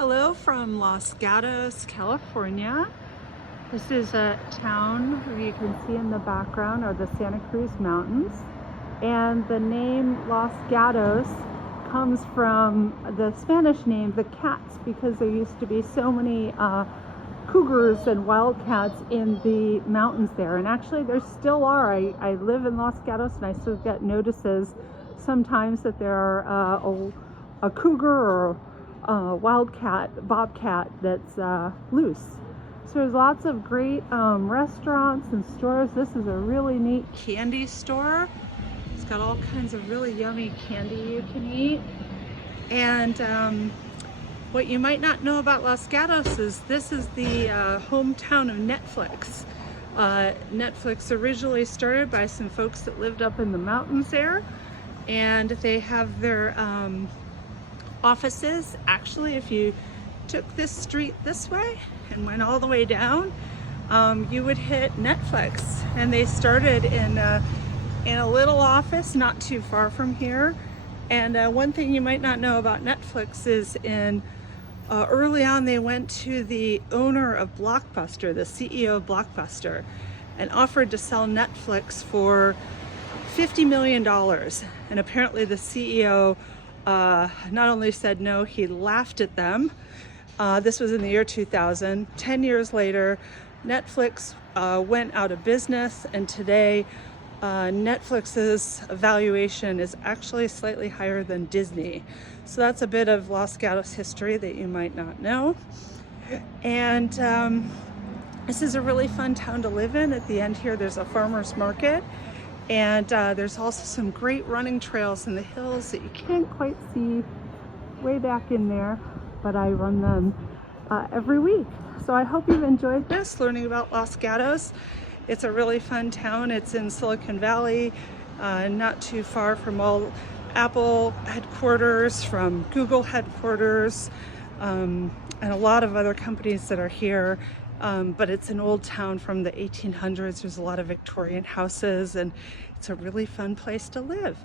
Hello from Los Gatos, California. This is a town where you can see in the background are the Santa Cruz Mountains. And the name Los Gatos comes from the Spanish name, the cats, because there used to be so many cougars and wildcats in the mountains there. And actually there still are. I live in Los Gatos and I still get notices sometimes that there are a cougar or wildcat, bobcat that's loose. So there's lots of great restaurants and stores. This is a really neat candy store. It's got all kinds of really yummy candy you can eat. And what you might not know about Los Gatos is this is the hometown of Netflix. Netflix originally started by some folks that lived up in the mountains there, and they have their offices. Actually, if you took this street this way and went all the way down, you would hit Netflix. And they started in a little office not too far from here. And one thing you might not know about Netflix is early on they went to the owner of Blockbuster, the CEO of Blockbuster, and offered to sell Netflix for $50 million. And apparently the CEO not only said no, he laughed at them. This was in the year 2000. 10 years later, Netflix went out of business, and today Netflix's valuation is actually slightly higher than Disney. So that's a bit of Los Gatos history that you might not know. And this is a really fun town to live in. At the end here, there's a farmer's market. And there's also some great running trails in the hills that you can't quite see way back in there, but I run them every week. So I hope you've enjoyed this, learning about Los Gatos. It's a really fun town. It's in Silicon Valley, not too far from all Apple headquarters, from Google headquarters, and a lot of other companies that are here. But it's an old town from the 1800s. There's a lot of Victorian houses, and it's a really fun place to live.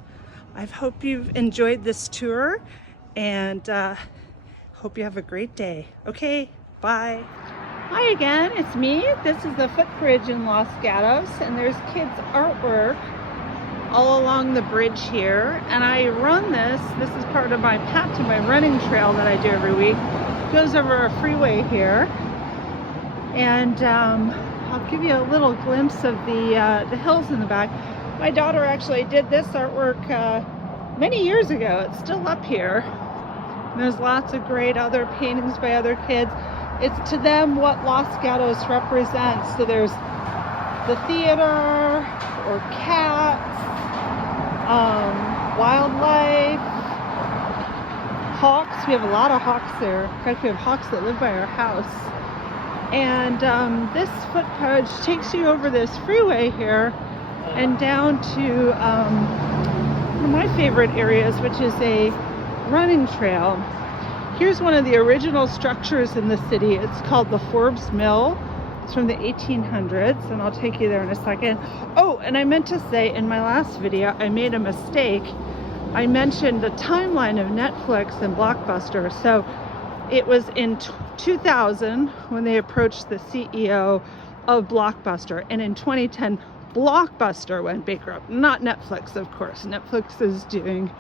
I hope you've enjoyed this tour, and hope you have a great day. Okay, bye. Hi again, it's me. This is the footbridge in Los Gatos, and there's kids' artwork all along the bridge here. And I run this. This is part of my path to my running trail that I do every week. It goes over a freeway here. And I'll give you a little glimpse of the hills in the back. My daughter actually did this artwork many years ago. It's still up here. And there's lots of great other paintings by other kids. It's to them what Los Gatos represents. So there's the theater, or cats, wildlife, hawks. We have a lot of hawks there. In fact, we have hawks that live by our house. And this footbridge takes you over this freeway here and down to one of my favorite areas, which is a running trail. Here's one of the original structures in the city. It's called the Forbes Mill. It's from the 1800s, and I'll take you there in a second. Oh, and I meant to say in my last video, I made a mistake. I mentioned the timeline of Netflix and Blockbuster. So it was in 2000 when they approached the CEO of Blockbuster, and in 2010 Blockbuster went bankrupt. Not Netflix, of course. Netflix is doing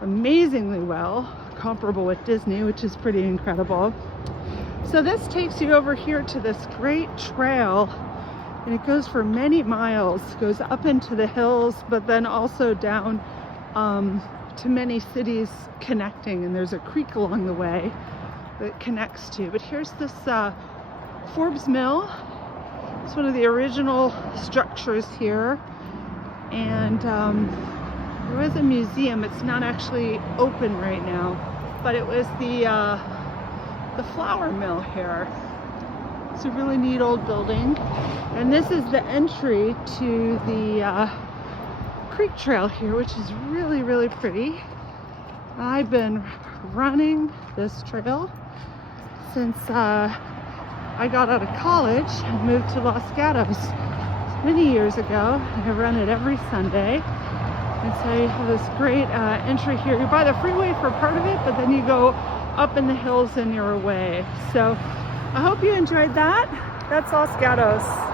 amazingly well, comparable with Disney, which is pretty incredible. So this takes you over here to this great trail, and it goes for many miles. It goes up into the hills, but then also down to many cities connecting, and there's a creek along the way that connects to. But here's this Forbes Mill. It's one of the original structures here, and there was a museum. It's not actually open right now, but it was the flour mill here. It's a really neat old building, and this is the entry to the creek trail here, which is really, really pretty. I've been running this trail since I got out of college and moved to Los Gatos many years ago. I run it every Sunday. And so you have this great entry here. You're by the freeway for part of it, but then you go up in the hills in your way. So I hope you enjoyed that. That's Los Gatos.